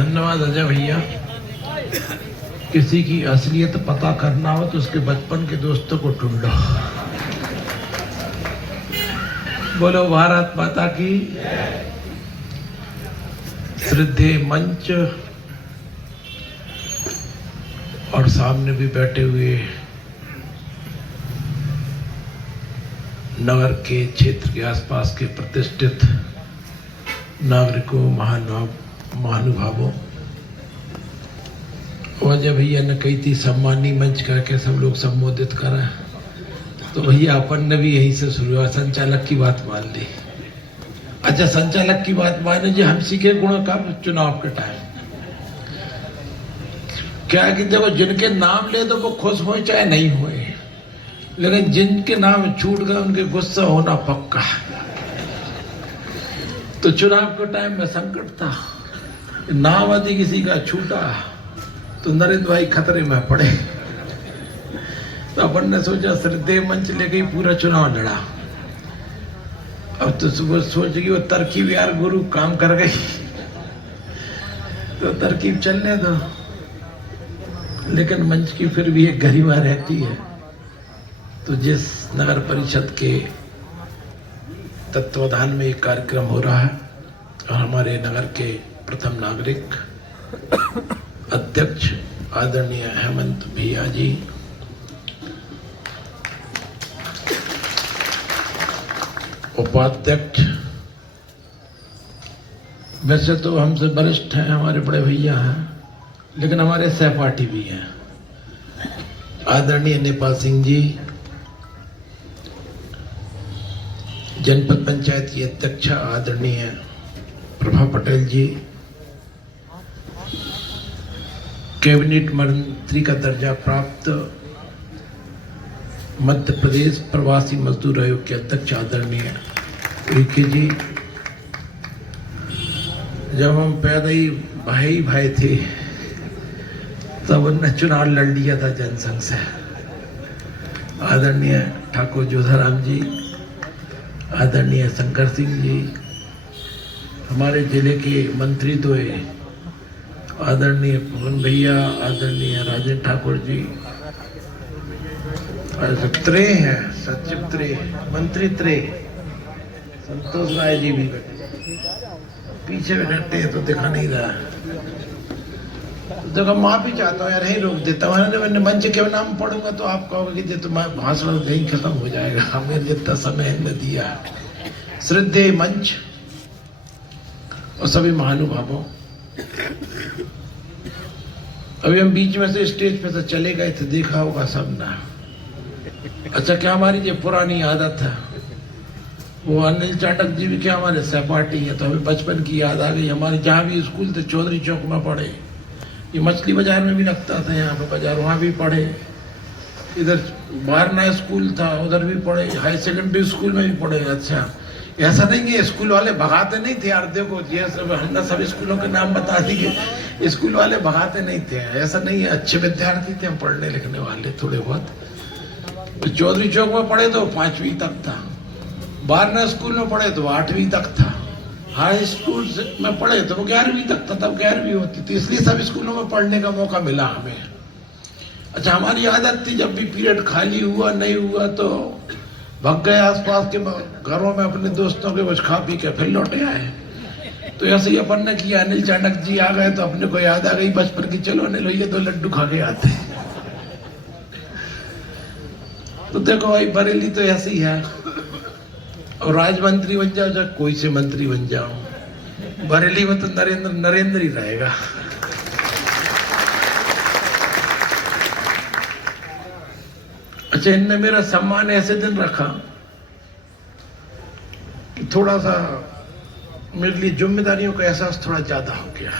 धन्यवाद अजय भैया। किसी की असलियत पता करना हो तो उसके बचपन के दोस्तों को ढूंढो। बोलो भारत माता की। श्रद्धेय मंच और सामने भी बैठे हुए नगर के क्षेत्र के आसपास के प्रतिष्ठित नागरिकों, महानुभावों, अजय भैया ने कही थी सम्मानी मंच करके सब लोग संबोधित करें, तो भैया अपन ने भी यहीं से शुरू हुआ, संचालक की बात मान ली। अच्छा, संचालक की बात माने जी, हम सीखे गुण कब? चुनाव के टाइम। क्या कि देखो, जिनके नाम ले तो वो खुश हो चाहे नहीं हुए, लेकिन जिनके नाम छूट गए उनके गुस्सा होना पक्का। तो चुनाव के टाइम में संकट था, नाम यदि किसी का छूटा तो नरेंद्र भाई खतरे में पड़े। तो अपन ने सोचा श्रद्धेय मंच लेके ही पूरा चुनाव लड़ा। अब तो सुबह सोच कि वो तरकीब यार गुरु काम कर गई, तो तरकीब चलने दो, लेकिन मंच की फिर भी एक गरिमा रहती है। तो जिस नगर परिषद के तत्वाधान में एक कार्यक्रम हो रहा है और हमारे नगर के प्रथम नागरिक अध्यक्ष आदरणीय हेमंत भैया जी, उपाध्यक्ष वैसे तो हमसे वरिष्ठ हैं, हमारे बड़े भैया हैं, लेकिन हमारे सहपाठी भी हैं, आदरणीय नेपाल सिंह जी, जनपद पंचायत की अध्यक्षा आदरणीय प्रभा पटेल जी, कैबिनेट मंत्री का दर्जा प्राप्त मध्य प्रदेश प्रवासी मजदूर आयोग के अध्यक्ष आदरणीय उइके जी। जब हम पैदा ही भाई थे तब उन्होंने चुनाव लड़ लिया था जनसंघ से। आदरणीय ठाकुर जोधाराम जी, आदरणीय शंकर सिंह जी, हमारे जिले के मंत्री तो आदरणीय पवन भैया, आदरणीय राजेंद्र ठाकुर जी, त्रे हैं, सचिव त्रे, मंत्री त्रे, संतोष राय जी भी पीछे बैठे हैं तो दिखा नहीं रहा। देखो, माफी चाहता हूँ यार, यही रोक देता हूँ। मैंने मंच के नाम पढ़ूंगा तो आप कहोगे कि तुम्हारा भाषण यही खत्म हो जाएगा, हमें जितना समय ने दिया। श्रद्धेय मंच और सभी महानुभावों, अभी हम बीच में से स्टेज पे से चले गए थे, देखा होगा सब ना। अच्छा, क्या हमारी जो पुरानी आदत है, वो अनिल चाटक जी भी क्या हमारे सहपाठी है, तो हमें बचपन की याद आ गई। हमारे जहाँ भी स्कूल थे चौधरी चौक में पढ़े, ये मछली बाजार में भी लगता था, यहाँ पे बाजार, वहाँ भी पढ़े। इधर बारना स्कूल था, उधर भी पढ़े, हाई सेकेंडरी स्कूल में भी पढ़े। अच्छा, ऐसा नहीं है स्कूल वाले भगाते नहीं थे यार, देखो ये सब हमने सब स्कूलों के नाम बता दिए, स्कूल वाले भगाते नहीं थे, ऐसा नहीं है, अच्छे विद्यार्थी थे हम, पढ़ने लिखने वाले थोड़े बहुत। तो चौधरी चौक में पढ़े तो 5वीं तक था, बारना स्कूल में पढ़े तो 8वीं तक था, हाई स्कूल में पढ़े तो 11वीं तक था, तब 11वीं होती थी, इसलिए सब स्कूलों में पढ़ने का मौका मिला हमें। अच्छा, हमारी आदत थी जब भी पीरियड खाली हुआ नहीं हुआ तो भाग गए आसपास के घरों में अपने दोस्तों के, कुछ खा पी के फिर लौटे आए। तो ऐसे ही अपन ने किया, अनिल चाणक जी आ गए तो अपने को याद आ गई बचपन की, चलो अनिल भैया 2 लड्डू खा के आते। तो देखो भाई, बरेली तो ऐसी है, और राज मंत्री बन जाओ चाहे कोई से मंत्री बन जाओ, बरेली में तो नरेंद्र ही रहेगा। अच्छा, इनने मेरा सम्मान ऐसे दिन रखा कि थोड़ा सा मेरे लिए जिम्मेदारियों का एहसास थोड़ा ज्यादा हो गया।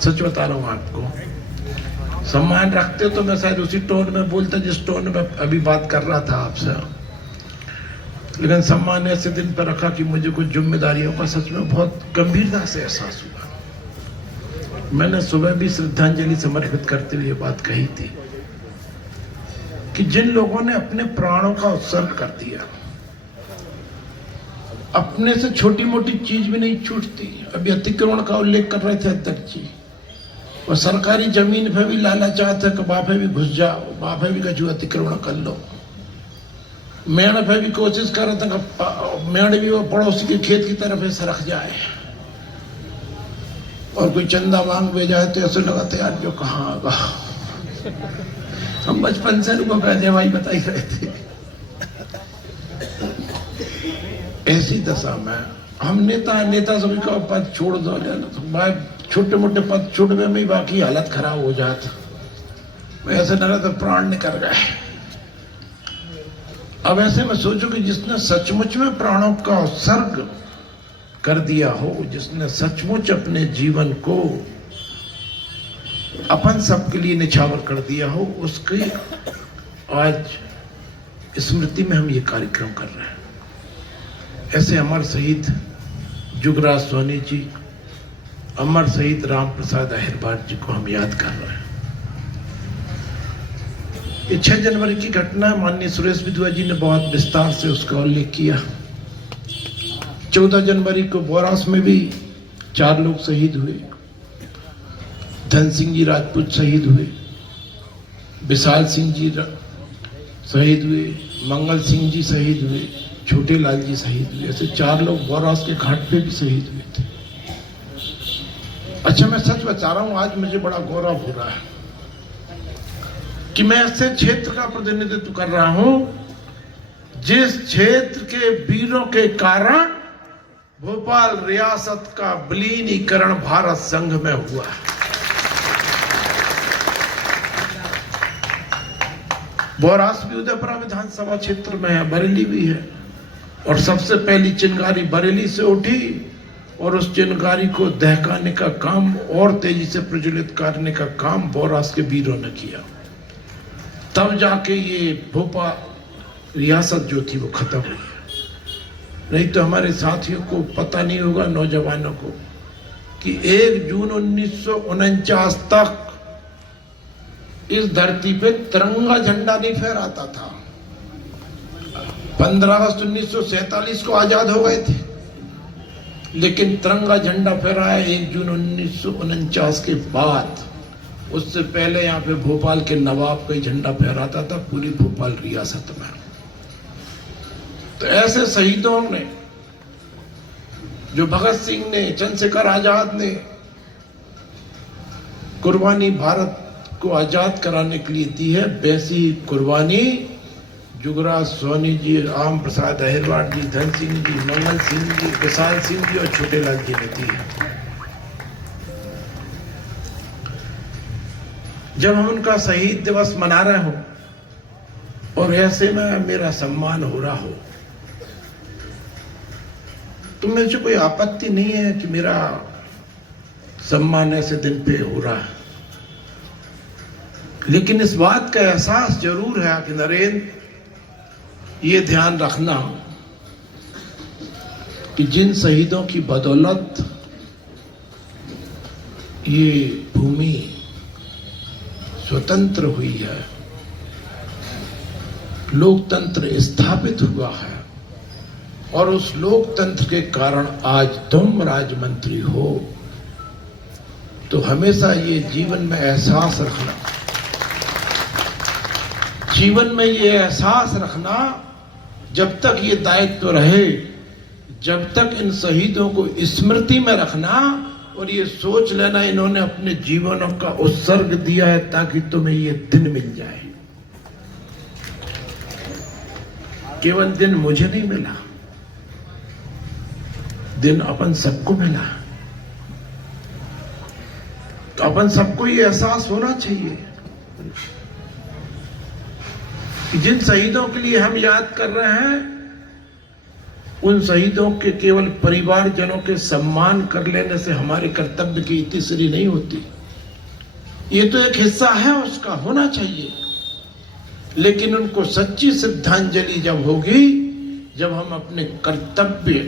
सच बता रहा हूं आपको, सम्मान रखते तो मैं शायद उसी टोन में बोलता जिस टोन में अभी बात कर रहा था आपसे, लेकिन सम्मान ऐसे दिन पर रखा कि मुझे कुछ जिम्मेदारियों का सच में बहुत गंभीरता से एहसास हुआ। मैंने सुबह भी श्रद्धांजलि समर्पित करते हुए बात कही थी कि जिन लोगों ने अपने प्राणों का उत्सर्ग कर दिया, अपने से छोटी मोटी चीज भी नहीं छूटती। अभी अतिक्रमण का उल्लेख कर रहे थे अध्यक्ष जी, और सरकारी जमीन पे भी लाना चाहते कि बापे भी घुस जाओ, बापे भी कछु अतिक्रमण कर लो। मेड़ पे भी कोशिश कर रहे थे कि मेड़ भी वो पड़ोसी के खेत की तरफ ही सरक जाए, और कोई चंदा मांग भी जाए तो ऐसे लगा था यार जो कहाँ आगा। हम बचपन से उनको पहले भाई बताई रहे थे। ऐसी दशा में हम नेता सभी का पद छोड़ दो, तो भाई छोटे मोटे पद छोड़ने में ही बाकी हालत खराब हो जाता। ऐसे न रहे तो प्राण निकल गए। अब ऐसे में सोचो कि जिसने सचमुच में प्राणों का उत्सर्ग कर दिया हो, जिसने सचमुच अपने जीवन को अपन सबके लिए निछावर कर दिया हो, उसकी आज स्मृति में हम ये कार्यक्रम कर रहे हैं। ऐसे अमर शहीद जुगराज सोनी जी, अमर शहीद राम प्रसाद अहिरवार जी को हम याद कर रहे हैं। ये 6 जनवरी की घटना, माननीय सुरेश विधवा जी ने बहुत विस्तार से उसका उल्लेख किया। 14 जनवरी को बोरास में भी 4 लोग शहीद हुए। धन सिंह जी राजपूत शहीद हुए, विशाल सिंह जी शहीद हुए, मंगल सिंह जी शहीद हुए, छोटे लाल जी शहीद हुए। ऐसे 4 लोग बोरास के घाट पे भी शहीद हुए थे। अच्छा, मैं सच बता रहा हूं, आज मुझे बड़ा गौरव हो रहा है कि मैं ऐसे क्षेत्र का प्रतिनिधित्व कर रहा हूं जिस क्षेत्र के वीरों के कारण भोपाल रियासत का विलीनीकरण भारत संघ में हुआ है। बोरास भी उदयपुरा विधानसभा क्षेत्र में है, बरेली भी है, और सबसे पहली चिनगारी बरेली से उठी, और उस चिनगारी को दहकाने का काम और तेजी से प्रज्वलित करने का काम बोरास के वीरों ने किया। तब जाके ये भोपाल रियासत जो थी वो खत्म हुई। नहीं तो हमारे साथियों को पता नहीं होगा, नौजवानों को, कि 1 जून 1949 तक इस धरती पे तिरंगा झंडा नहीं फहराता था। 15 अगस्त 1947 को आजाद हो गए थे, लेकिन तिरंगा झंडा फहराया 1 जून 1949 के बाद। उससे पहले यहाँ पे भोपाल के नवाब का झंडा फहराता था पूरी भोपाल रियासत में। तो ऐसे शहीदों ने, जो भगत सिंह ने, चंद्रशेखर आजाद ने कुर्बानी भारत को आजाद कराने के लिए दी है, वैसी कुर्बानी जुगराज सोनी जी, राम प्रसाद अहिरवार जी, धन सिंह जी, मंगल सिंह जी, विशाल सिंह जी और छोटे लाल जी ने दी है। जब हम उनका शहीद दिवस मना रहे हो और ऐसे में मेरा सम्मान हो रहा हो, तो मुझे कोई आपत्ति नहीं है कि मेरा सम्मान ऐसे दिन पे हो रहा है। लेकिन इस बात का एहसास जरूर है कि नरेंद्र, ये ध्यान रखना कि जिन शहीदों की बदौलत ये भूमि स्वतंत्र हुई है, लोकतंत्र स्थापित हुआ है, और उस लोकतंत्र के कारण आज तुम राजमंत्री हो, तो हमेशा ये जीवन में एहसास रखना, जीवन में ये एहसास रखना, जब तक ये दायित्व रहे, जब तक इन शहीदों को स्मृति में रखना, और ये सोच लेना इन्होंने अपने जीवनों का उत्सर्ग दिया है ताकि तुम्हें ये दिन मिल जाए। केवल दिन मुझे नहीं मिला, दिन अपन सबको मिला। तो अपन सबको ये एहसास होना चाहिए कि जिन शहीदों के लिए हम याद कर रहे हैं, उन शहीदों के केवल परिवारजनों के सम्मान कर लेने से हमारे कर्तव्य की इतिश्री नहीं होती। ये तो एक हिस्सा है, उसका होना चाहिए, लेकिन उनको सच्ची श्रद्धांजलि जब होगी, जब हम अपने कर्तव्य,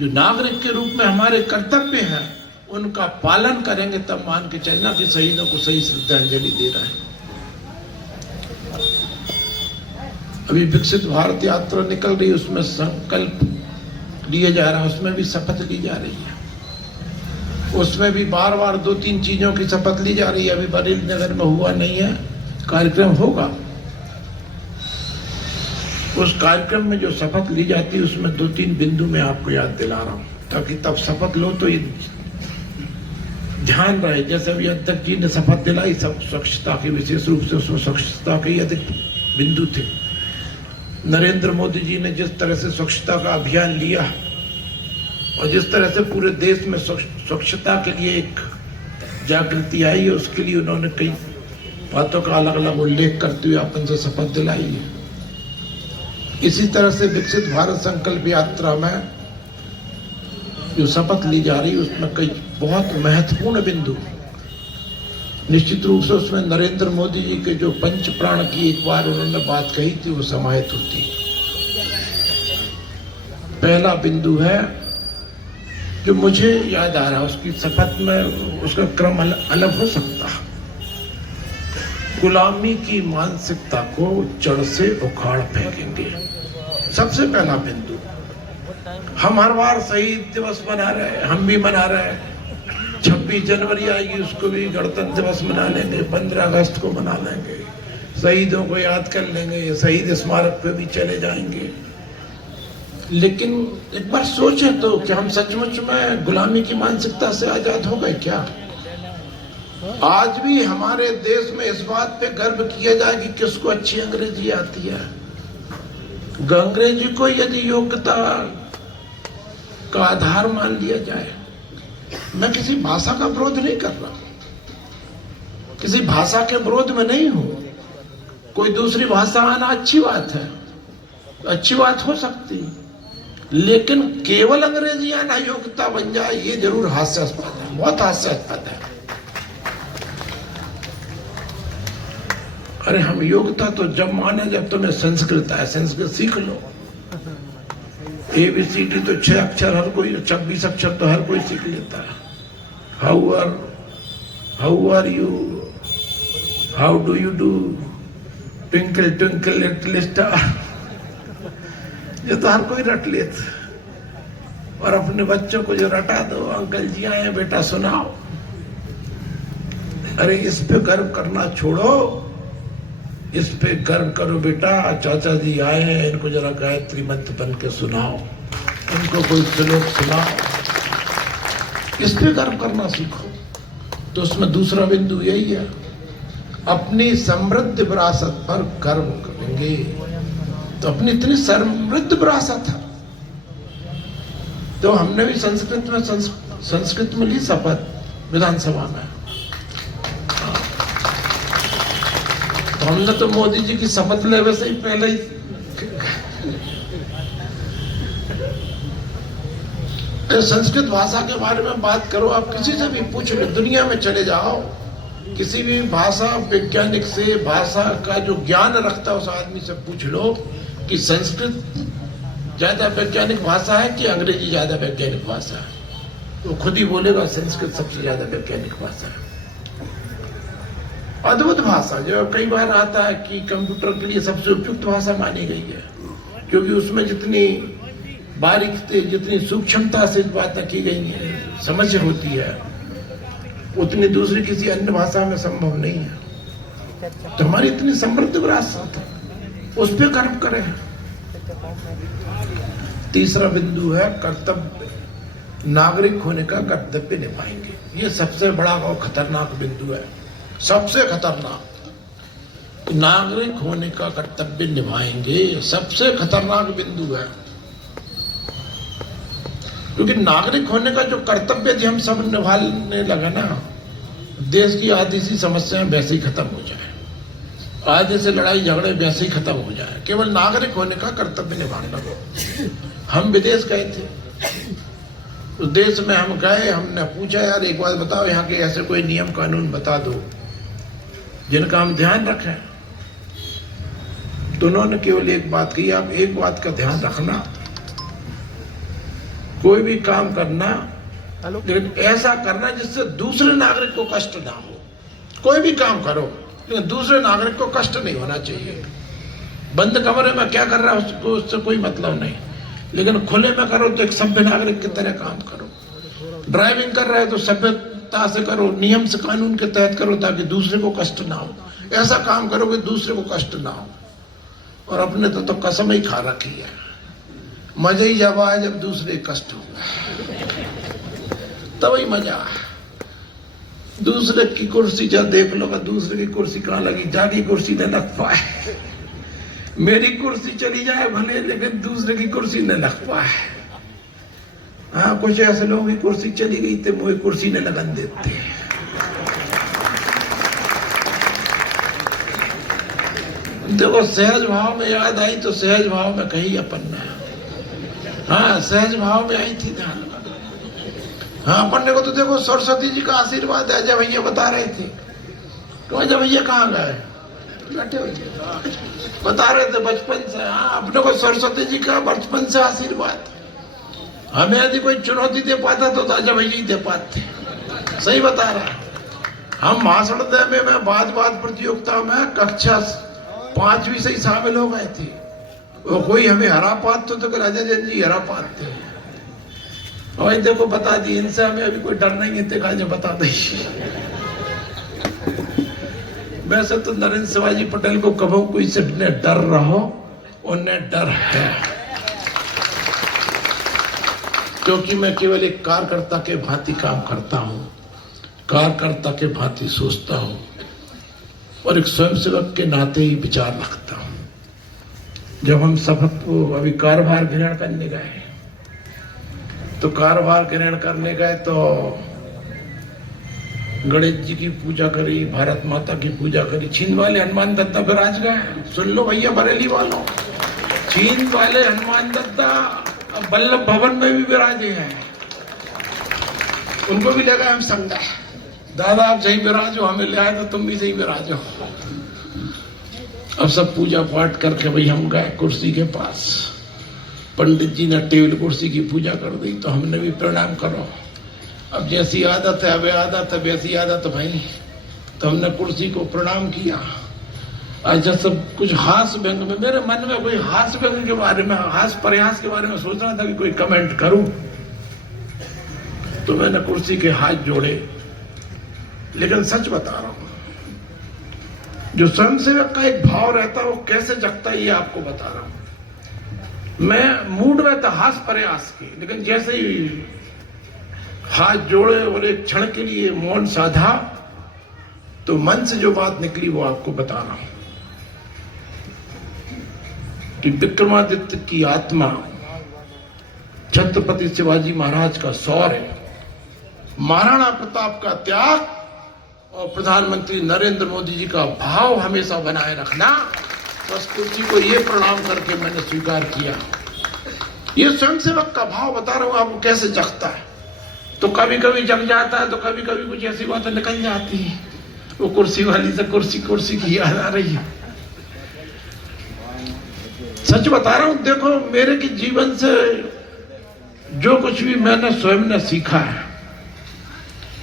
जो नागरिक के रूप में हमारे कर्तव्य हैं, उनका पालन करेंगे, तब मान के चलना कि शहीदों को सही श्रद्धांजलि दे रहे हैं। अभी विकसित भारत यात्रा निकल रही, उसमें संकल्प लिए जा रहा है, उसमें भी शपथ ली जा रही है। उसमें भी बार बार 2-3 चीजों की शपथ ली जा रही है। अभी बरेली नगर में हुआ नहीं है, कार्यक्रम होगा। उस कार्यक्रम में जो शपथ ली जाती है उसमें 2-3 बिंदु मैं आपको याद दिला रहा हूं, ताकि तब शपथ लो तो ये ध्यान रहे। जैसे अभी अध्यक्ष जी ने शपथ दिलाई, सब स्वच्छता की, विशेष रूप से उसमें स्वच्छता के अधिक बिंदु थे। नरेंद्र मोदी जी ने जिस तरह से स्वच्छता का अभियान लिया और जिस तरह से पूरे देश में स्वच्छता के लिए एक जागृति आई है, उसके लिए उन्होंने कई बातों का अलग अलग उल्लेख करते हुए अपन से शपथ दिलाई है। इसी तरह से विकसित भारत संकल्प यात्रा में जो शपथ ली जा रही है उसमें कई बहुत महत्वपूर्ण बिंदु, निश्चित रूप से उसमें नरेंद्र मोदी जी के जो पंच प्राण की एक बार उन्होंने बात कही थी वो समाहित होती। पहला बिंदु है जो मुझे याद आ रहा है, उसकी शपथ में उसका क्रम अलग हो सकता है। गुलामी की मानसिकता को जड़ से उखाड़ फेंकेंगे, सबसे पहला बिंदु। हम हर बार शहीद दिवस मना रहे हैं, हम भी मना रहे हैं। 26 जनवरी आएगी, उसको भी गणतंत्र दिवस मना लेंगे, 15 अगस्त को मना लेंगे, शहीदों को याद कर लेंगे, शहीद स्मारक पे भी चले जाएंगे। लेकिन एक बार सोचें तो, क्या हम सचमुच में गुलामी की मानसिकता से आजाद हो गए क्या? आज भी हमारे देश में इस बात पे गर्व किया जाए कि किसको अच्छी अंग्रेजी आती है। अंग्रेजी को यदि योग्यता का आधार मान लिया जाए, मैं किसी भाषा का विरोध नहीं कर रहा, किसी भाषा के विरोध में नहीं हूं। कोई दूसरी भाषा आना अच्छी बात है, अच्छी बात हो सकती, लेकिन केवल अंग्रेजी आना योग्यता बन जाए, ये जरूर हास्यास्पद है, बहुत हास्यास्पद है। अरे हम योग्यता तो जब माने जब तुम्हें संस्कृत है, संस्कृत सीख लो। ABCD तो 6 अक्षर हर कोई, 26 अक्षर तो हर कोई सीख लेता है। How are you, how do you do, twinkle twinkle little star, ये तो हर कोई रट लेता। और अपने बच्चों को जो रटा दो, अंकल जी आए बेटा सुनाओ। अरे इस पे गर्व करना छोड़ो, इस पे गर्व करो बेटा, चाचा जी आए हैं, इनको जरा गायत्री मंत्र बन के सुनाओ, इनको कोई श्लोक सुनाओ, इस पे गर्व करना सीखो। तो उसमें दूसरा बिंदु यही है, अपनी समृद्ध विरासत पर गर्व करेंगे। तो अपनी इतनी समृद्ध विरासत है, तो हमने भी संस्कृत में ली शपथ विधानसभा में। तो हमने तो मोदी जी की शपथ ले वैसे ही पहले ही संस्कृत भाषा के बारे में बात करो। आप किसी से भी पूछ लो, दुनिया में चले जाओ, किसी भी भाषा वैज्ञानिक से, भाषा का जो ज्ञान रखता है उस आदमी से पूछ लो कि संस्कृत ज्यादा वैज्ञानिक भाषा है कि अंग्रेजी ज्यादा वैज्ञानिक भाषा है, तो खुद ही बोलेगा संस्कृत सबसे ज्यादा वैज्ञानिक भाषा है। अद्भुत भाषा, जो कई बार आता है कि कंप्यूटर के लिए सबसे उपयुक्त भाषा मानी गई है, क्योंकि उसमें जितनी बारीकी, जितनी सूक्ष्मता से बातें की गई हैं, समझ होती है, उतनी दूसरी किसी अन्य भाषा में संभव नहीं है। तो हमारी इतनी समृद्ध विरासत है, उस पर कर्म करें। तीसरा बिंदु है कर्तव्य, नागरिक होने का कर्तव्य निभाएंगे। ये सबसे बड़ा और खतरनाक बिंदु है, सबसे खतरनाक। नागरिक होने का कर्तव्य निभाएंगे, सबसे खतरनाक बिंदु है, क्योंकि नागरिक होने का जो कर्तव्य यदि हम सब निभाने लगे ना, देश की आधी सी समस्याएं वैसे ही खत्म हो जाए, आधे से लड़ाई झगड़े वैसे ही खत्म हो जाए, केवल नागरिक होने का कर्तव्य निभाने लगो। हम विदेश गए थे, उस देश में हम गए, हमने पूछा यार एक बात बताओ, यहाँ के ऐसे कोई नियम कानून बता दो जिनका हम ध्यान रखें। तो उन्होंने केवल एक बात कही, आप एक बात का ध्यान रखना, कोई भी काम करना लेकिन ऐसा करना जिससे दूसरे नागरिक को कष्ट ना हो। कोई भी काम करो लेकिन दूसरे नागरिक को कष्ट नहीं होना चाहिए। बंद कमरे में क्या कर रहा है उसको, उससे कोई मतलब नहीं, लेकिन खुले में करो तो एक सभ्य नागरिक की तरह काम करो। ड्राइविंग कर रहे हो तो सभ्यता से करो, नियम से कानून के तहत करो ताकि दूसरे को कष्ट ना हो। ऐसा काम करो कि दूसरे को कष्ट ना हो। और अपने तो कसम ही खा रखी है, मजा ही जब आए जब दूसरे कष्ट होगा तब ही मजा। दूसरे की कुर्सी जब देख लो, दूसरे की कुर्सी कहाँ लगी, जागी कुर्सी न लग पाए। मेरी कुर्सी चली जाए भले, लेकिन दूसरे की कुर्सी न लग पाए। हाँ, कुछ ऐसे लोगों की कुर्सी चली गई तो मुझे कुर्सी न लगन देते। देखो, सहज भाव में याद आई तो सहज भाव में कही अपन ने। हाँ, सहज भाव में आई थी ध्यान। हाँ, अपन ने को तो देखो सरस्वती जी का आशीर्वाद है। अजय भैया बता रहे थे, तो अजय भैया कहाँ गए, बैठे हुए बता रहे थे बचपन से। हाँ, अपने को सरस्वती जी का बचपन से आशीर्वाद। हमें यदि कोई चुनौती दे पाता तो अजय भैया ही दे पाते। सही बता रहा है। हम भाषण दे में बात प्रतियोगिता में कक्षा 5वीं से ही शामिल हो गए थे। वो कोई हमें हरा पाते तो अजय जैन जी हरा पाते। और देखो बता दी, इनसे हमें अभी कोई डर नहीं है, देखा जो बता दी। वैसे तो नरेंद्र शिवाजी पटेल को कभी कोई से न डर रहो, उन्हें डर है, क्योंकि मैं केवल एक कार्यकर्ता के भांति काम करता हूं, कार्यकर्ता के भांति सोचता हूं और एक स्वयंसेवक के नाते ही विचार रखता हूं। जब हम सबक को अभी कार्यभार ग्रहण करने गए तो कार्यभार ग्रहण करने गए तो गणेश जी की पूजा करी, भारत माता की पूजा करी। छींद वाले हनुमान दत्ता विराज गए। सुन लो भैया बरेली वालों, छींद वाले हनुमान दत्ता अब वल्लभ भवन में भी विराजे हैं। उनको भी लगा हम संगा, दादा आप सही विराजो, हमें ले आए तो तुम भी सही विराजो। अब सब पूजा पाठ करके भाई हम गए कुर्सी के पास। पंडित जी ने टेबल कुर्सी की पूजा कर दी तो हमने भी प्रणाम करो। अब जैसी आदत है, अब आदत है वैसी आदत भाई, तो हमने कुर्सी को प्रणाम किया। अच्छा, सब कुछ हास्य व्यंग में, मेरे मन में कोई हास्य व्यंग के बारे में, हास्य प्रयास के बारे में सोच रहा था कि कोई कमेंट करूं, तो मैंने कुर्सी के हाथ जोड़े। लेकिन सच बता रहा हूं, जो स्वयंसेवक का एक भाव रहता है वो कैसे जगता है ये आपको बता रहा हूं। मैं मूड में था हास्य प्रयास के, लेकिन जैसे ही हाथ जोड़े और एक क्षण के लिए मौन साधा तो मन से जो बात निकली वो आपको बता रहा हूं कि विक्रमादित्य की आत्मा, छत्रपति शिवाजी महाराज का शौर्य, महाराणा प्रताप का त्याग और प्रधानमंत्री नरेंद्र मोदी जी का भाव हमेशा बनाए रखना। बस कुर्सी को ये प्रणाम करके मैंने स्वीकार किया। ये स्वयंसेवक का भाव बता रहा हूं आपको कैसे जगता है। तो कभी कभी जग जाता है तो कभी कभी कुछ ऐसी बातें निकल जाती है। वो कुर्सी वाली से कुर्सी की याद आ रही है। सच बता रहा हूं, देखो मेरे के जीवन से जो कुछ भी मैंने स्वयं ने सीखा है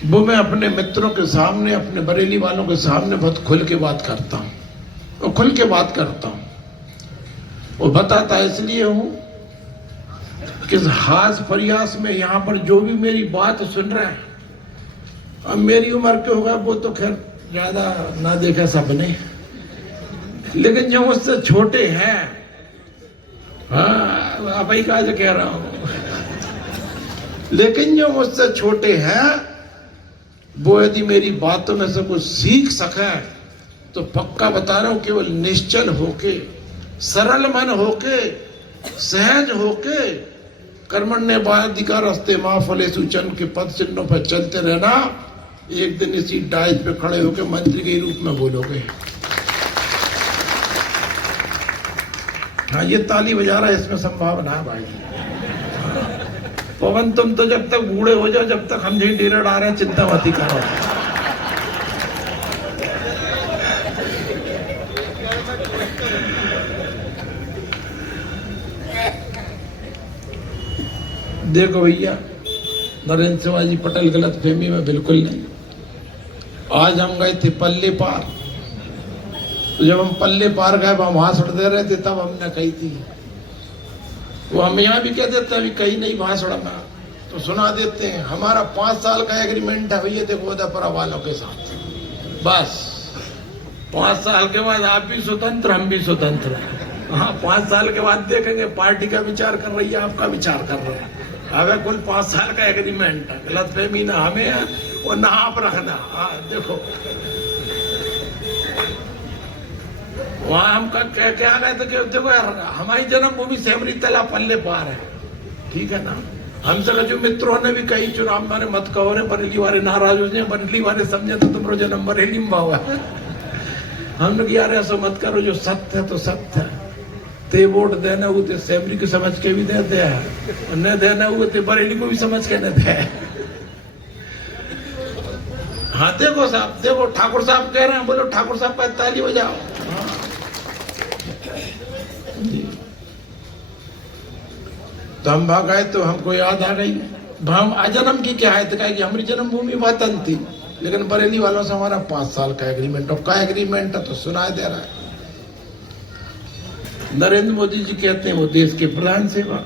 वो मैं अपने मित्रों के सामने, अपने बरेली वालों के सामने बहुत खुल के बात करता हूं और खुल के बात करता हूं। और बताता इसलिए हूं कि हास प्रयास में यहां पर जो भी मेरी बात सुन रहे हैं, अब मेरी उम्र के होगा वो तो खैर ज्यादा ना देखा सबने, लेकिन जो मुझसे छोटे हैं, हाँ आप ही कहा कह रहा हूं, लेकिन जो मुझसे छोटे हैं वो यदि मेरी बातों में से कुछ सीख सके तो पक्का बता रहा हूं, केवल निश्चल होके, सरल मन होके, सहज होके, कर्मण्य बाधिकार रस्ते मां फले सूचन के पद चिन्हों पर चलते रहना। एक दिन इसी डाइस पे खड़े होकर मंत्री के रूप में बोलोगे। हाँ, ये ताली बजा रहा है, इसमें संभावना है भाई। पवन तुम तो जब तक बूढ़े हो जाओ, जब तक हम जी डेरा आ रहे हैं, चिंता मत करो। देखो भैया, नरेंद्र शिवाजी पटेल गलत फहमी में बिल्कुल नहीं। आज हम गए थे पल्ले पार, तो जब हम पल्ले पार गए, वहां भाषण दे रहे थे, तब हमने कही थी वो हम यहाँ भी कह देते हैं अभी कहीं नहीं भाषण में तो सुना देते हैं, हमारा 5 साल का एग्रीमेंट है भैया देखो उदयपुरा वालों के साथ, बस 5 साल के बाद आप भी स्वतंत्र हम भी स्वतंत्र हैं। हाँ 5 साल के बाद देखेंगे पार्टी का विचार कर रही है आपका विचार कर रहे हैं। हमें कुल 5 साल का एग्रीमेंट है, गलतफहमी ना हमें है और ना आप रखना। हाँ देखो वहां हम क्या गए थे कि देखो यार हमारी जन्मभूमि सेमरी तला पल्ले पार है, ठीक है ना। हमसे जो मित्रों ने भी कई चुनाव मारे मत कहो रे बरेली वाले नाराज हो जाए, बरेली वाले समझे तो तुमरो जन्म बरेली में हुआ। हमने कहा यार ऐसा मत करो, जो सत्य है तो सत्य है, ते वोट देना हुए तो सेमरी को समझ के भी देते हैं और न देना हुए तो बरेली को भी समझ के न दे। हाँ देखो साहब, देखो ठाकुर साहब कह रहे हैं, बोलो ठाकुर साहब का ताली बजाओ। तो हम भाग आए तो हमको याद आ गई, हम अजन्म की क्या है, तो कहा कि हमारी जन्मभूमि वतन थी, लेकिन बरेली वालों से हमारा 5 साल का एग्रीमेंट, और का एग्रीमेंट है तो सुनाई दे रहा है। नरेंद्र मोदी जी कहते हैं वो देश के प्रधान सेवक,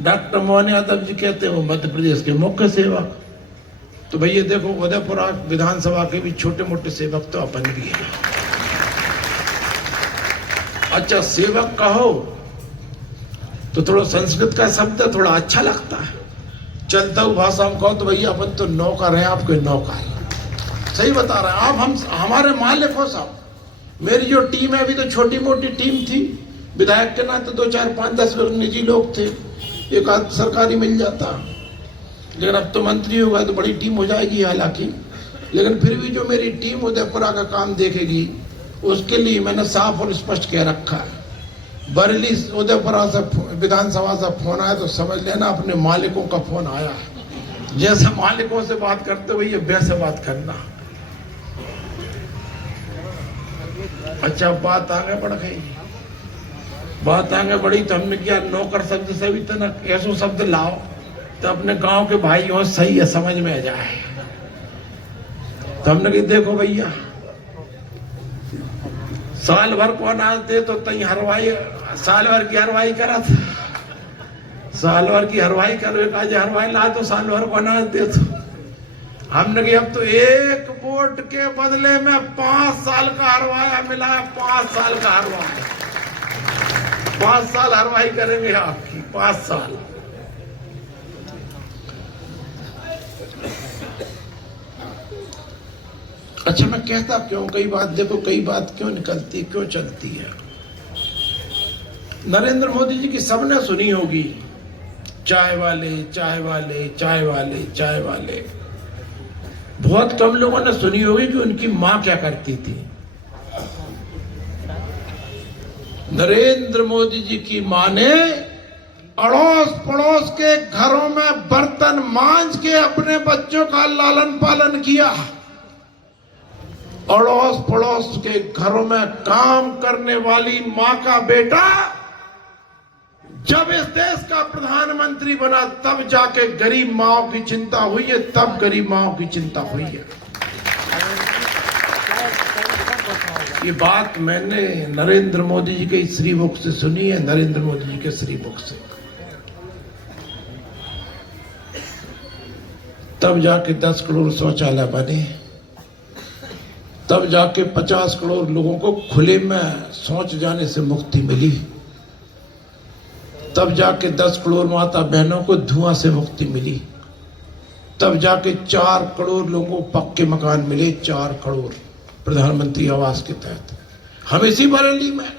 डॉक्टर मोहन यादव जी कहते हैं वो मध्य प्रदेश के मुख्य सेवक। तो भैया देखो उदयपुरा विधानसभा के भी छोटे मोटे सेवक तो अपन भी हैं। अच्छा सेवक कहो तो थोड़ा संस्कृत का शब्द थोड़ा अच्छा लगता है, चलता हुआ भाषा में कहो तो भैया अपन तो नौकर हैं, आपके नौकर। सही बता रहे हैं आप, हम हमारे मालिक हो साहब। मेरी जो टीम है अभी तो छोटी मोटी टीम थी, विधायक के नाते 2 4 5 10 निजी लोग थे, एक आध सरकारी मिल जाता, लेकिन अब तो मंत्री होगा तो बड़ी टीम हो जाएगी हालांकि, लेकिन फिर भी जो मेरी टीम उदयपुरा का काम देखेगी उसके लिए मैंने साफ और स्पष्ट कह रखा है। बरेली उदयपुरा से विधानसभा से फोन आया तो समझ लेना अपने मालिकों का फोन आया है। जैसे मालिकों से बात करते हुए वैसे बात करना। अच्छा बात आगे बढ़ गई, बात आगे बढ़ी तो हमने क्या नौकर शब्द से भी तो ना ऐसो शब्द लाओ तो अपने गांव के भाई हो सही है समझ में आ जाए। तो हमने कहा देखो भैया साल भर को अनाज दे तो तई हरवाई, साल भर की हरवाई करा था, साल भर की हरवाई करो, आज हरवाई ला तो साल भर को अनाज दे तो। हमने कहा अब तो 1 वोट के बदले में 5 साल का हरवाया मिला है, 5 साल का हरवाया, 5 साल हरवाई करेंगे आपकी, 5 साल। अच्छा मैं कहता क्यों, कई बात देखो कई बात क्यों निकलती क्यों चलती है। नरेंद्र मोदी जी की सबने सुनी होगी, चाय वाले चाय वाले चाय वाले चाय वाले। बहुत कम लोगों ने सुनी होगी कि उनकी मां क्या करती थी। नरेंद्र मोदी जी की मां ने अड़ोस पड़ोस के घरों में बर्तन मांज के अपने बच्चों का लालन पालन किया। अड़ोस पड़ोस के घरों में काम करने वाली मां का बेटा जब इस देश का प्रधानमंत्री बना तब जाके गरीब माओं की चिंता हुई है, तब गरीब माओं की चिंता हुई है। ये बात मैंने नरेंद्र मोदी जी के श्री मुख से सुनी है, नरेंद्र मोदी जी के श्री मुख से। तब जाके 10 करोड़ शौचालय बने, तब जाके 50 करोड़ लोगों को खुले में शौच जाने से मुक्ति मिली, तब जाके 10 करोड़ माता बहनों को धुआं से मुक्ति मिली, तब जाके 4 करोड़ लोगों को पक्के मकान मिले, 4 करोड़ प्रधानमंत्री आवास के तहत। हम इसी बरेली में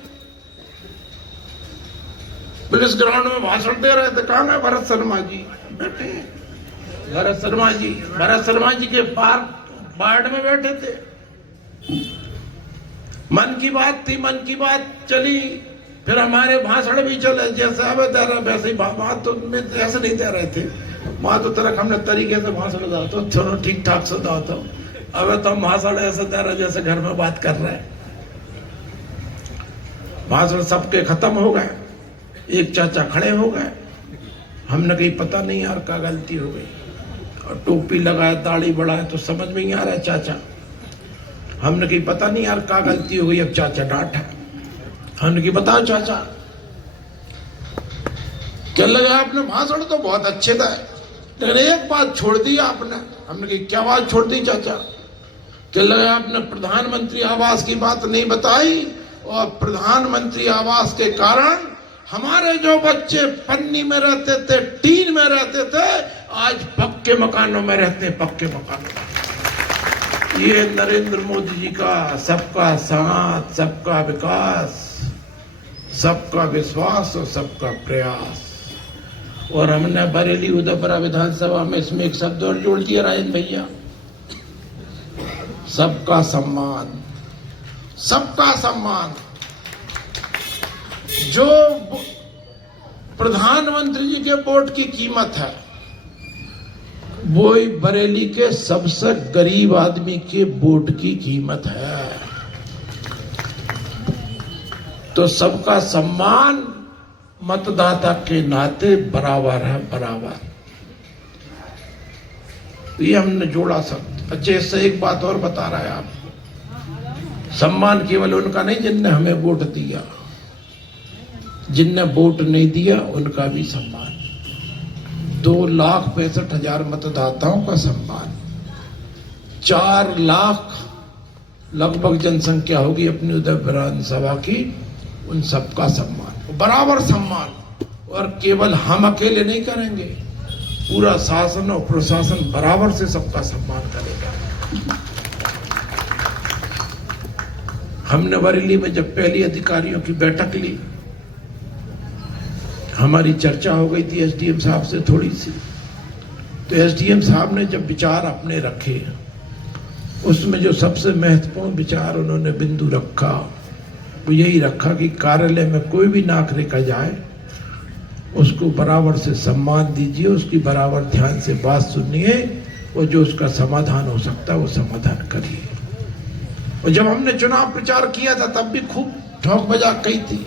पुलिस ग्राउंड में भाषण दे रहे थे, कहाँ गए भरत शर्मा जी? बैठे भरत शर्मा जी के पार्ट में बैठे थे। मन की बात थी, मन की बात चली, फिर हमारे भाषण भी चले, जैसे अब दे रहे वैसे ही बात तो ऐसे नहीं दे रहे थे, बात तो तरह हमने तरीके से भाषण दिया तो थोड़ा ठीक ठाक से था। तो अब तो हम भाषण ऐसे दे रहे जैसे घर में बात कर रहे हैं। भाषण सबके खत्म हो गए, एक चाचा खड़े हो गए। हमने कहीं पता नहीं यार क्या गलती हो गई, और टोपी लगाए दाढ़ी बढ़ाए तो समझ में नहीं आ रहा है चाचा। हमने कहीं पता नहीं यार क्या गलती हो गई, अब चाचा डांटा। हमने कहा बताओ चाचा। क्या लगा आपने भाषण तो बहुत अच्छे था, लेकिन एक बात छोड़ दी आपने। हमने कही क्या बात छोड़ दी चाचा? क्या लगा आपने प्रधानमंत्री आवास की बात नहीं बताई, और प्रधानमंत्री आवास के कारण हमारे जो बच्चे पन्नी में रहते थे, टीन में रहते थे, आज पक्के मकानों में रहते हैं, पक्के मकानों में। ये नरेंद्र मोदी जी का सबका साथ, सबका विकास, सबका विश्वास और सबका प्रयास। और हमने बरेली उदयपुरा विधानसभा में इसमें एक शब्द और जोड़ दिया राजेंद्र भैया, सबका सम्मान। सबका सम्मान। जो प्रधानमंत्री जी के वोट की कीमत है, वो ही बरेली के सबसे गरीब आदमी के वोट की कीमत है। तो सबका सम्मान मतदाता के नाते बराबर है, बराबर। ये हमने जोड़ा सब। अच्छे से एक बात और बता रहा है आपको, सम्मान केवल उनका नहीं जिनने हमें वोट दिया, जिनने वोट नहीं दिया उनका भी सम्मान। 2,65,000 मतदाताओं का सम्मान, 4 लाख लगभग जनसंख्या होगी अपनी उदयपुर विधानसभा की, उन सबका सम्मान, बराबर सम्मान। और केवल हम अकेले नहीं करेंगे, पूरा शासन और प्रशासन बराबर से सबका सम्मान करेगा। हमने बरेली में जब पहली अधिकारियों की बैठक ली, हमारी चर्चा हो गई थी एसडीएम साहब से थोड़ी सी। तो एसडीएम साहब ने जब विचार अपने रखे, उसमें जो सबसे महत्वपूर्ण विचार उन्होंने बिंदु रखा, वो यही रखा कि कार्यालय में कोई भी नागरिक का जाए, उसको बराबर से सम्मान दीजिए, उसकी बराबर ध्यान से बात सुनिए, और जो उसका समाधान हो सकता है वो समाधान करिए। और जब हमने चुनाव प्रचार किया था तब भी खूब ठोक बजाक कही थी,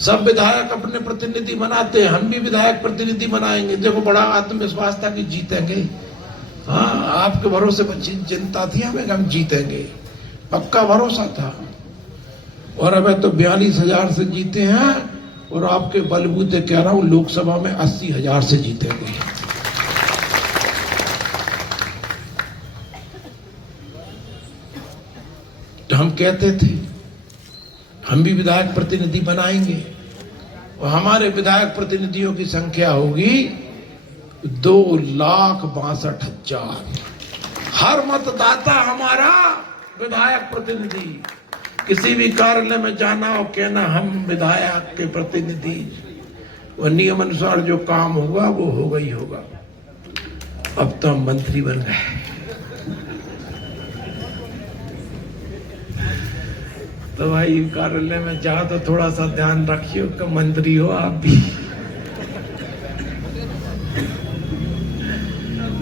सब विधायक अपने प्रतिनिधि बनाते हैं, हम भी विधायक प्रतिनिधि बनाएंगे। देखो बड़ा आत्मविश्वास था कि जीतेंगे। हाँ, आपके भरोसे पर चिंता थी हमें कि हम जीतेंगे, पक्का भरोसा था। और अब तो 42,000 से जीते हैं, और आपके बलबूते कह रहा हूं लोकसभा में 80,000 से जीतेंगे। तो हम कहते थे हम भी विधायक प्रतिनिधि बनाएंगे, और हमारे विधायक प्रतिनिधियों की संख्या होगी 2,62,000। हर मतदाता हमारा विधायक प्रतिनिधि। किसी भी कार्यालय में जाना हो, कहना हम विधायक के प्रतिनिधि, और नियम अनुसार जो काम होगा वो होगा ही होगा। अब तो हम मंत्री बन गए। तो भाई कार्यालय में जाओ तो थोड़ा सा ध्यान रखियो कि मंत्री हो आप भी।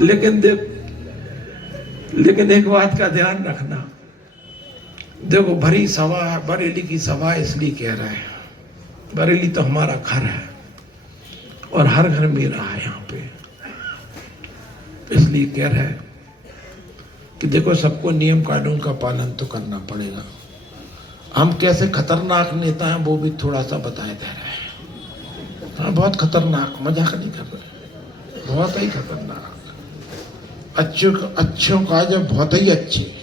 लेकिन एक बात का ध्यान रखना, देखो भरी सभा है, बरेली की सभा इसलिए कह रहे हैं, बरेली तो हमारा घर है और हर घर मेरा है यहाँ पे, इसलिए कह रहे हैं कि देखो सबको नियम कानून का पालन तो करना पड़ेगा। हम कैसे खतरनाक नेता हैं वो भी थोड़ा सा बताए दे रहे हैं। हाँ, बहुत खतरनाक, मजाक नहीं कर रहे, बहुत ही खतरनाक। अच्छों का जब बहुत ही अच्छे,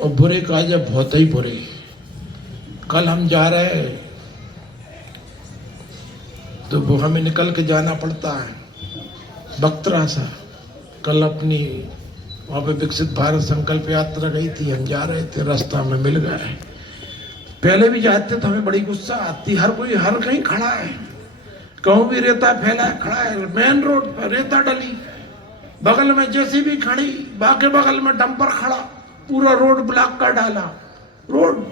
और बुरे का जब बहुत ही बुरे। कल हम जा रहे तो वो हमें निकल के जाना पड़ता है बख्तरा सा। कल अपनी वहाँ पे विकसित भारत संकल्प यात्रा गई थी, हम जा रहे थे, रास्ता में मिल गए। पहले भी जाते तो हमें बड़ी गुस्सा आती, हर कोई हर कहीं खड़ा है, कहूँ भी रेता फैला है, खड़ा है मेन रोड पर, रेता डली, बगल में जेसीबी खड़ी, बाकी बगल में डंपर खड़ा, पूरा रोड ब्लॉक कर डाला। रोड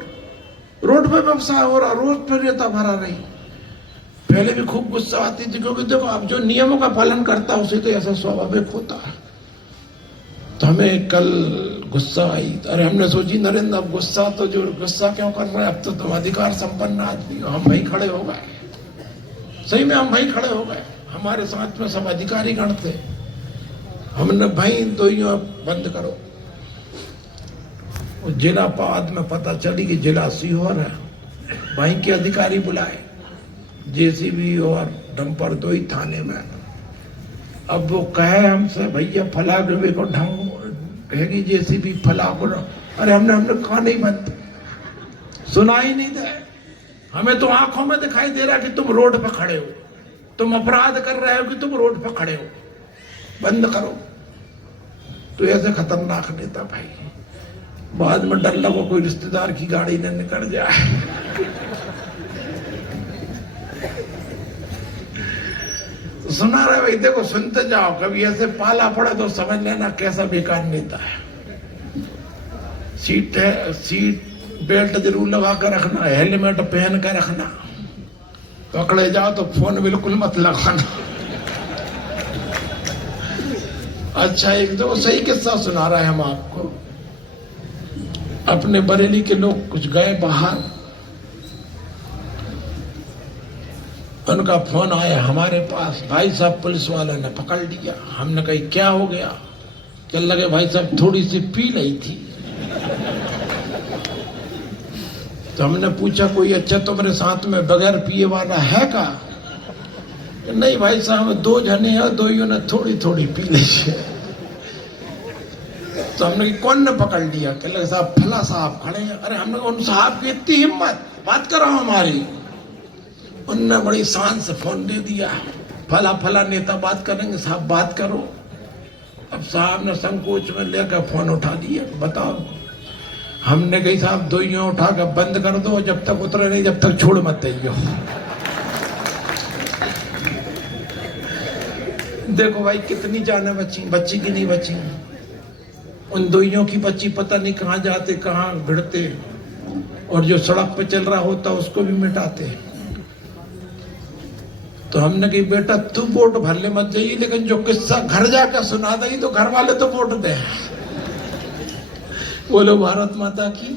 पे व्यवसाय हो रहा, रोड पे रेता भरा रही। पहले भी खूब गुस्सा आती थी, क्योंकि देखो आप जो नियमों का पालन करता है उसे तो ऐसा स्वाभाविक होता है। तो हमें कल गुस्सा आई। अरे हमने सोची नरेंद्र अब गुस्सा तो जो गुस्सा क्यों कर रहे हैं, अब तो तुम अधिकार संपन्न आदमी हो। हम वहीं खड़े हो गए, सही में हम वहीं खड़े हो गए, हमारे साथ में सब अधिकारी गण थे। हमने भाई तो बंद करो। जिला पाद में पता चली कि जिला सीहोर है, वहीं के अधिकारी बुलाए, जेसीबी और डंपर दो ही थाने में। अब वो कहे हमसे भैया फला डूबे को ढंग कहेगी जैसी भी फला को, अरे हमने कहा नहीं बंद, सुना ही नहीं दे। हमें तो आंखों में दिखाई दे रहा कि तुम रोड पर खड़े हो, तुम अपराध कर रहे हो कि तुम रोड पर खड़े हो, बंद करो। तो ऐसे खतरनाक नेता भाई, बाद में डर लगो कोई रिश्तेदार की गाड़ी न निकल जाए। सुना रहे भाई, देखो सुनते जाओ, कभी ऐसे पाला पड़े तो समझ लेना कैसा बेकार नेता है। सीट बेल्ट जरूर लगा कर रखना, हेलमेट पहन कर रखना, पकड़े जाओ तो फोन बिल्कुल मत लगाना। अच्छा, एक दो सही किस्सा सुना रहे हैं हम आपको। अपने बरेली के लोग कुछ गए बाहर, उनका फोन आया हमारे पास, भाई साहब पुलिस वालों ने पकड़ लिया। हमने कहा क्या हो गया? क्या लगे भाई साहब थोड़ी सी पी ली थी। तो हमने पूछा कोई अच्छा तुम्हारे साथ में बगैर पिए वाला है का? नहीं भाई साहब, दो जने हैं, दोइयों ने थोड़ी थोड़ी पी ली है। तो हमने कौन ने पकड़ लिया? कह लगे साहब फला साहब खड़े हैं। अरे हमने उन साहब की इतनी हिम्मत, बात करो हमारी। उनने बड़ी शान से फोन दे दिया, फला फला नेता बात करेंगे, साहब बात करो। अब साहब ने संकोच में लेकर फोन उठा दिया, बताओ। हमने कही साहब दोइयों उठा कर बंद कर दो, जब तक उतरे नहीं जब तक छोड़ मत दियो। देखो भाई कितनी जाने बची, बच्ची की नहीं बची। उन दोइयों की बच्ची पता नहीं कहाँ जाते कहाँ भिड़ते, और जो सड़क पे चल रहा होता उसको भी मिटाते। तो हमने कही बेटा तू वोट भरने मत जाइए, लेकिन जो किस्सा घर जाकर सुना दे तो घर वाले तो वोट दे। बोलो भारत माता की।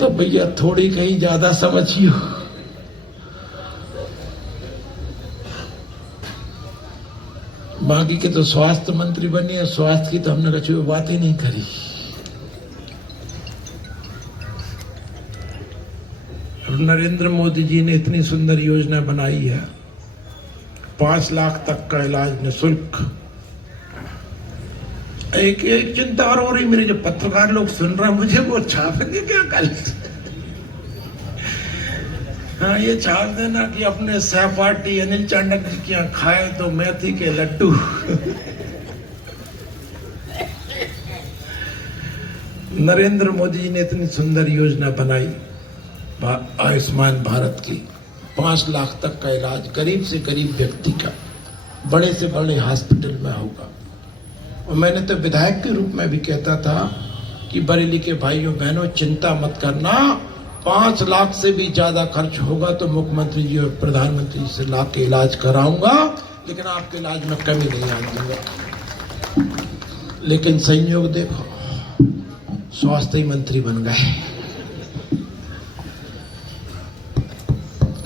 तो भैया थोड़ी कहीं ज्यादा समझियो। बाकी के तो स्वास्थ्य मंत्री बनी है, स्वास्थ्य की तो हमने कभी बात ही नहीं करी। नरेंद्र मोदी जी ने इतनी सुंदर योजना बनाई है, 5 लाख तक का इलाज निःशुल्क। एक चिंता और हो रही, मेरे जो पत्रकार लोग सुन रहे हैं, मुझे वो छापेंगे क्या कल? हाँ, ये छाप देना कि अपने सहपाठी अनिल चांडक जी के यहाँ खाए तो मेथी के लड्डू। नरेंद्र मोदी जी ने इतनी सुंदर योजना बनाई आयुष्मान भारत की, 5 लाख तक का इलाज गरीब से गरीब व्यक्ति का बड़े से बड़े हॉस्पिटल में होगा। और मैंने तो विधायक के रूप में भी कहता था कि बरेली के भाइयों बहनों चिंता मत करना, 5 लाख से भी ज्यादा खर्च होगा तो मुख्यमंत्री जी और प्रधानमंत्री जी से ला के इलाज कराऊंगा, लेकिन आपके इलाज में कमी नहीं आने दूंगा। लेकिन संयोग देखो, स्वास्थ्य मंत्री बन गए।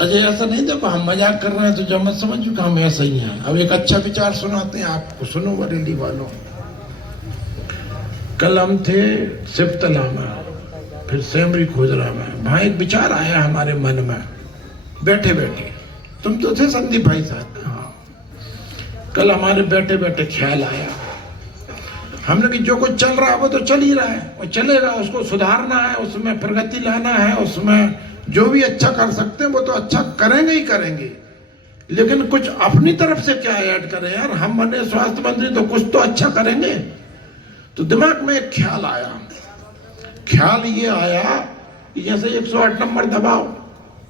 अजय ऐसा नहीं, देखो हम मजाक कर रहे हैं तो जब मत समझो कि हम ऐसा ही हैं। अब एक अच्छा विचार सुनाते हैं आपको, सुनो बरेली वालों। कल हम थे सिपतला में, फिर सेमरी खोजरा में। भाई एक विचार आया हमारे मन में बैठे बैठे, तुम तो थे संदीप भाई साहब। हाँ, कल हमारे बैठे बैठे ख्याल आया, हमने कि जो कुछ चल रहा है वो तो चल ही रहा है, वो चलेगा, उसको सुधारना है, उसमें प्रगति लाना है, उसमें जो भी अच्छा कर सकते हैं वो तो अच्छा करेंगे ही करेंगे, लेकिन कुछ अपनी तरफ से क्या ऐड करें यार। हम बने स्वास्थ्य मंत्री तो कुछ तो अच्छा करेंगे। तो दिमाग में एक ख्याल आया, ख्याल ये आया कि जैसे 108 नंबर दबाओ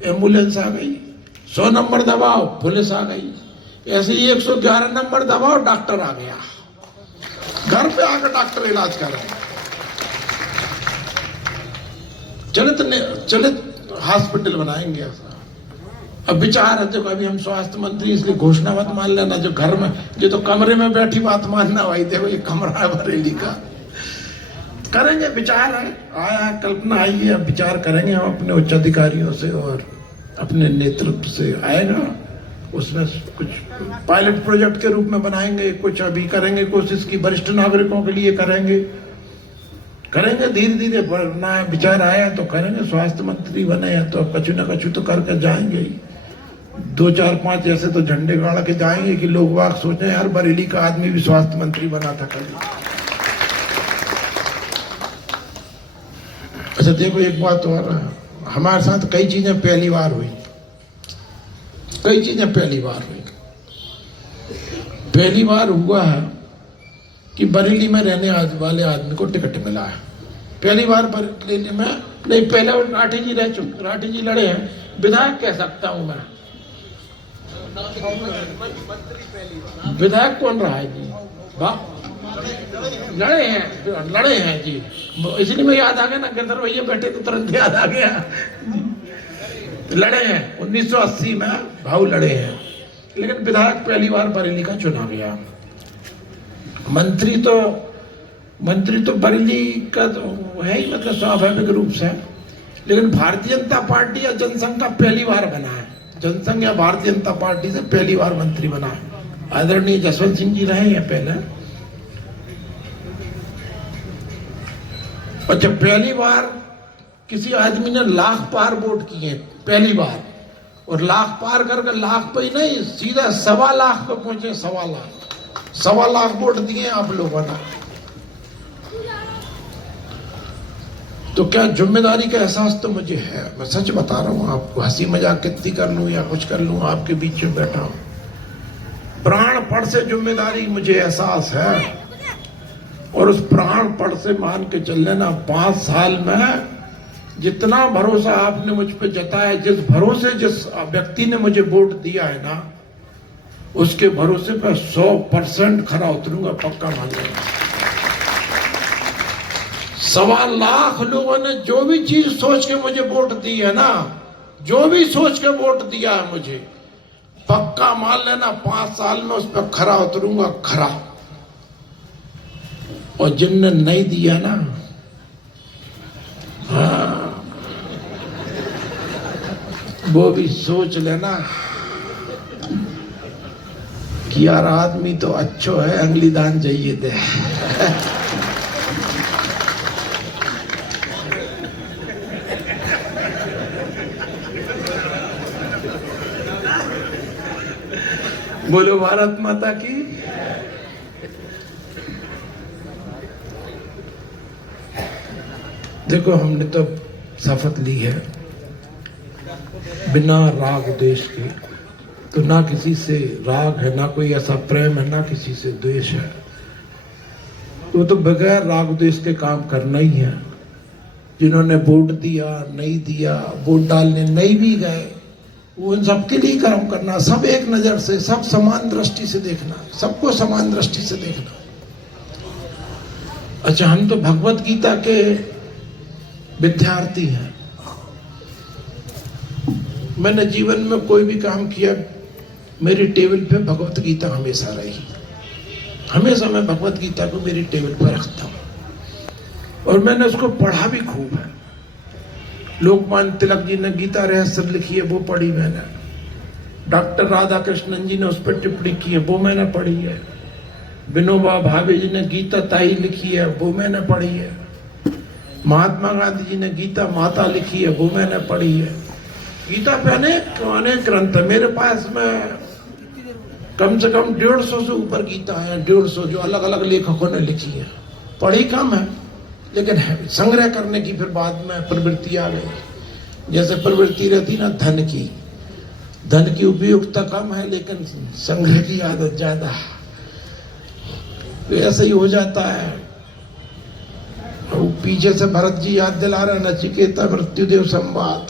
एम्बुलेंस आ गई, 100 नंबर दबाओ पुलिस आ गई, ऐसे ही 111 नंबर दबाओ डॉक्टर आ गया, घर पे आकर डॉक्टर इलाज कर रहे हैं। चलित हॉस्पिटल बनाएंगे ऐसा। अब विचार है, देखो अभी हम स्वास्थ्य मंत्री इसलिए घोषणा मत मान लेना, जो घर में जो तो कमरे में बैठी बात मानना, भाई देखो ये कमरा है बरेली का, करेंगे। विचार है, आया कल्पना आई है, अब विचार करेंगे हम अपने उच्च अधिकारियों से और अपने नेतृत्व से आएगा। उसमें कुछ पायलट प्रोजेक्ट के रूप में बनाएंगे, कुछ अभी करेंगे कोशिश की वरिष्ठ नागरिकों के लिए करेंगे धीरे धीरे बढ़ना है। विचार आया तो करेंगे, स्वास्थ्य मंत्री बने हैं तो कछु न कछु तो करके जाएंगे ही। दो चार पांच ऐसे तो झंडे गाड़ के जाएंगे कि लोग वाक सोचें यार बरेली का आदमी भी स्वास्थ्य मंत्री बना था कल। अच्छा देखो एक बात और, हमारे साथ कई चीजें पहली बार हुई, कई चीजें पहली बार हुई। पहली बार हुआ है कि बरेली में रहने वाले आदमी को टिकट मिला है। पहली बार बरेली में नहीं, पहले राठी जी रह चुके, राठी जी लड़े हैं, विधायक कह सकता हूं मैं। विधायक कौन रहा है जी? लड़े हैं जी, इसलिए मैं याद आ गया ना, गिरधर भैया बैठे तो तुरंत याद आ गया। लड़े हैं 1980 में, भाऊ लड़े हैं, लेकिन विधायक पहली बार बरेली का चुना गया। मंत्री तो बरेली का तो है ही, मतलब स्वाभाविक रूप से, लेकिन भारतीय जनता पार्टी या जनसंघ का पहली बार बना है। जनसंघ या भारतीय जनता पार्टी से पहली बार मंत्री बना है। आदरणीय जसवंत सिंह जी रहे हैं पहले। अच्छा, पहली बार किसी आदमी ने लाख पार वोट किए, पहली बार, और लाख पार करके लाख पे ही नहीं, सीधा 1.25 लाख पे पहुंचे। 1.25 लाख वोट दिए आप लोगों ने। तो क्या जिम्मेदारी का एहसास तो मुझे है, मैं सच बता रहा हूं आपको, हंसी मजाक कितनी कर लूं या कुछ कर लूं, आपके बीच में बैठा हूं, प्राण पड़ से जिम्मेदारी मुझे एहसास है। और उस प्राण पड़ से मान के चल लेना, 5 साल में जितना भरोसा आपने मुझ पर जताया, जिस भरोसे जिस व्यक्ति ने मुझे वोट दिया है ना, उसके भरोसे पर 100% खरा उतरूंगा, पक्का मान लेना। 1.25 लाख लोगों ने जो भी चीज सोच के मुझे वोट दी है ना, जो भी सोच के वोट दिया है मुझे, पक्का मान लेना 5 साल में उस पर खरा उतरूंगा, खरा। और जिनने नहीं दिया ना, हाँ, वो भी सोच लेना कि यार आदमी तो अच्छो है, अंगली दान चाहिए दे। बोलो भारत माता की। देखो, हमने तो शपथ ली है बिना राग द्वेष के, तो ना किसी से राग है, ना कोई ऐसा प्रेम है, ना किसी से द्वेष है। तो बगैर राग द्वेष के काम करना ही है। जिन्होंने वोट दिया, नहीं दिया, वोट डालने नहीं भी गए, वो उन सबके लिए काम करना, सब एक नजर से, सब समान दृष्टि से देखना, सबको समान दृष्टि से देखना। अच्छा, हम तो भगवत गीता के विद्यार्थी हैं। मैंने जीवन में कोई भी काम किया, मेरी टेबल पे भगवत गीता हमेशा रही। हमेशा मैं भगवत गीता को मेरी टेबल पर रखता हूं, और मैंने उसको पढ़ा भी खूब है। लोकमान्य तिलक जी ने गीता रहस्य लिखी है, वो पढ़ी मैंने। डॉक्टर राधा कृष्णन जी ने उस पर टिप्पणी की है, वो मैंने पढ़ी है। विनोबा भावे जी ने गीता ताई लिखी है, वो मैंने पढ़ी है। महात्मा गांधी जी ने गीता माता लिखी है, वो मैंने पढ़ी है। गीता पे अनेक ग्रंथ है मेरे पास में, कम से कम 150 से ऊपर गीता है, 150 जो अलग अलग लेखकों ने लिखी है। पढ़ी कम है, लेकिन है, संग्रह करने की फिर बाद में प्रवृत्ति आ गई। जैसे प्रवृत्ति रहती ना धन की उपयोगिता कम है, लेकिन संग्रह की आदत ज्यादा है, तो ऐसा ही हो जाता है। पीछे से भरत जी याद दिला रहे, नचिकेता मृत्युदेव संवाद,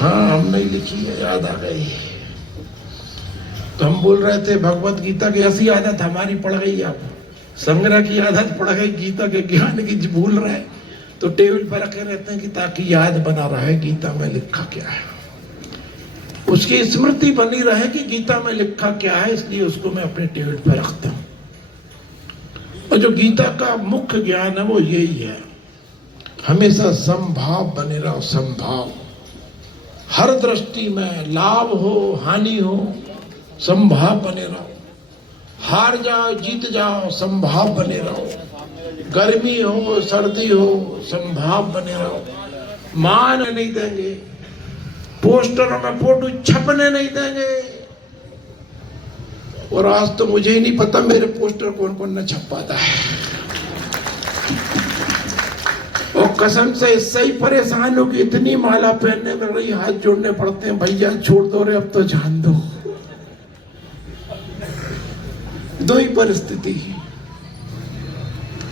हाँ हमने ही लिखी है, याद आ गई। तो हम बोल रहे थे भगवत गीता की ऐसी आदत हमारी पड़ गई, अब संग्रह की आदत पड़ गई, गीता के ज्ञान की भूल रहे, तो टेबल पर रखे रहते हैं कि ताकि याद बना रहे गीता में लिखा क्या है, उसकी स्मृति बनी रहे कि गीता में लिखा क्या है, इसलिए उसको मैं अपने टेबल पर रखता हूं। और जो गीता का मुख्य ज्ञान है वो यही है, हमेशा समभाव बने रहो, समभाव। हर दृष्टि में लाभ हो हानि हो, समभाव बने रहो। हार जाओ जीत जाओ, समभाव बने रहो। गर्मी हो सर्दी हो, समभाव बने रहो। मान नहीं देंगे, पोस्टरों में फोटो छपने नहीं देंगे। और आज तो मुझे ही नहीं पता मेरे पोस्टर कौन कौन न छपाता है। और कसम से इससे ही परेशान हो कि इतनी माला पहनने में रही, हाथ जोड़ने पड़ते हैं, भैया छोड़ दो रे, अब तो जान दो। दो ही परिस्थिति।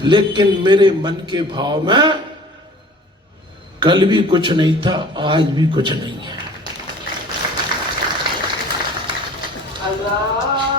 लेकिन मेरे मन के भाव में कल भी कुछ नहीं था, आज भी कुछ नहीं है। अल्लाह